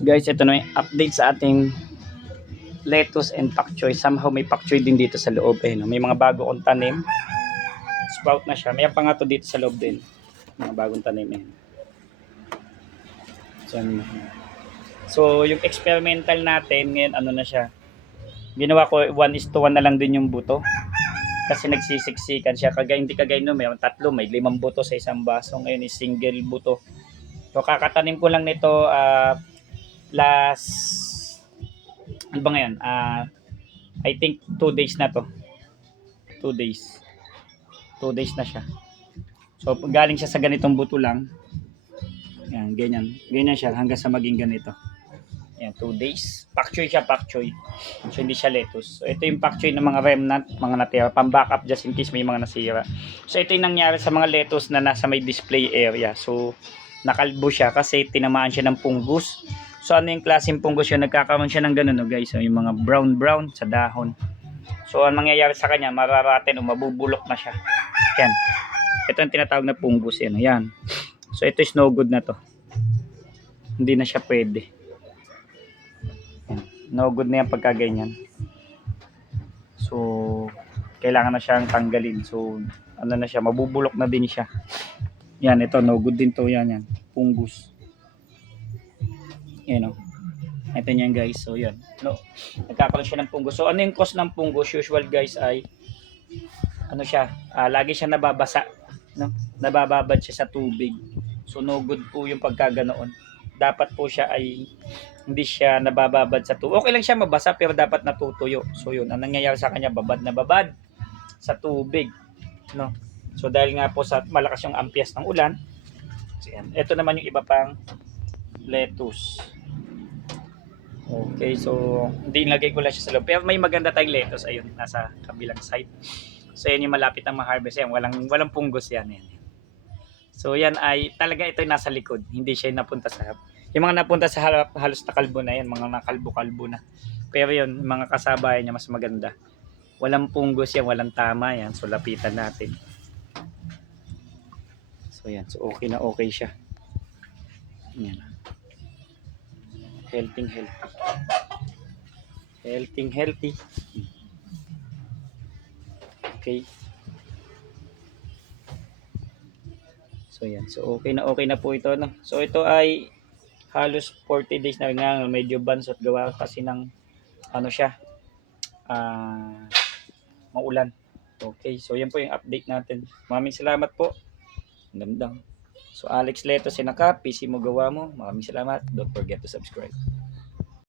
Guys, ito na yung update sa ating lettuce and pak choy. Somehow may pak choy din dito sa loob. Eh, no? May mga bago kong tanim. Sprout na siya. May pa nga to dito sa loob din. Mga bagong tanim eh. So, yung experimental natin, ngayon ano na siya. Ginawa ko 1:1 na lang din yung buto. Kasi nagsisiksikan siya. Hindi kagaya no, may 3, may 5 buto sa isang baso. Ngayon is single buto. So, kakatanim ko lang nito last, ano ba ngayon? I think 2 days na to. 2 days. 2 days na siya. So, galing siya sa ganitong buto lang. Yan, ganyan. Ganyan siya hanggang sa maging ganito. Yan, 2 days. Pak choy siya, pak choy. So, hindi siya lettuce. So, ito yung pak choy ng mga remnant, mga natira. Pang-backup just in case may mga nasira. So, ito yung nangyari sa mga lettuce na nasa may display area. So, nakalbo siya kasi tinamaan siya ng fungus. So, ano yung klaseng fungus yun? Nagkakaroon siya ng ganun, no, guys. So, yung mga brown-brown sa dahon. So, ang mangyayari sa kanya, mararaten o mabubulok na siya. Yan. Ito yung tinatawag na fungus. Yan. Yan. So, ito is no good na to. Hindi na siya pwede. Yan. No good na yan pagka ganyan. So, kailangan na siyang tanggalin. So, ano na siya, mabubulok na din siya. Yan, ito, no good din to. Yan, yan. Fungus. Yan, o. Ito niyan, guys. So, yan. No, nagkakaroon siya ng fungus. So, ano yung cause ng fungus? Usual, guys, ay ano siya, lagi siya nababasa. No? Nabababad siya sa tubig. So, no good po yung pagkaganoon. Dapat po siya ay hindi siya nabababad sa tubig. Okay lang siya mabasa pero dapat natutuyo. So, yun. Ang nangyayari sa kanya, babad na babad sa tubig. No? So, dahil nga po sa malakas yung ampias ng ulan. So, yan. Ito naman yung iba pang lettuce. Okay, so hindi nilagay ko lang siya sa loob. Pero may maganda tayong lettuce. Ayun, nasa kabilang side. So, yan yung malapit na ma-harvest. Yan, walang punggos yan. Yan. So, yan ay talaga ito yung nasa likod. Hindi siya napunta sa harap. Yung mga napunta sa harap, halos nakalbo na yan. Mga nakalbo-kalbo na. Pero yun, mga kasabayan niya mas maganda. Walang punggos yan, walang tama yan. So, lapitan natin. So, yan. So, okay na okay siya. Yan. Healthy. Okay. So yan. So okay na po ito, no. So ito ay halos 40 days na nga, medyo bansot gawa kasi ng ano siya. Maulan. Okay. So yan po yung update natin. Maraming salamat po. Ganda. So Alex Leto Sinaka, PC mo gawa mo. Maraming salamat. Don't forget to subscribe.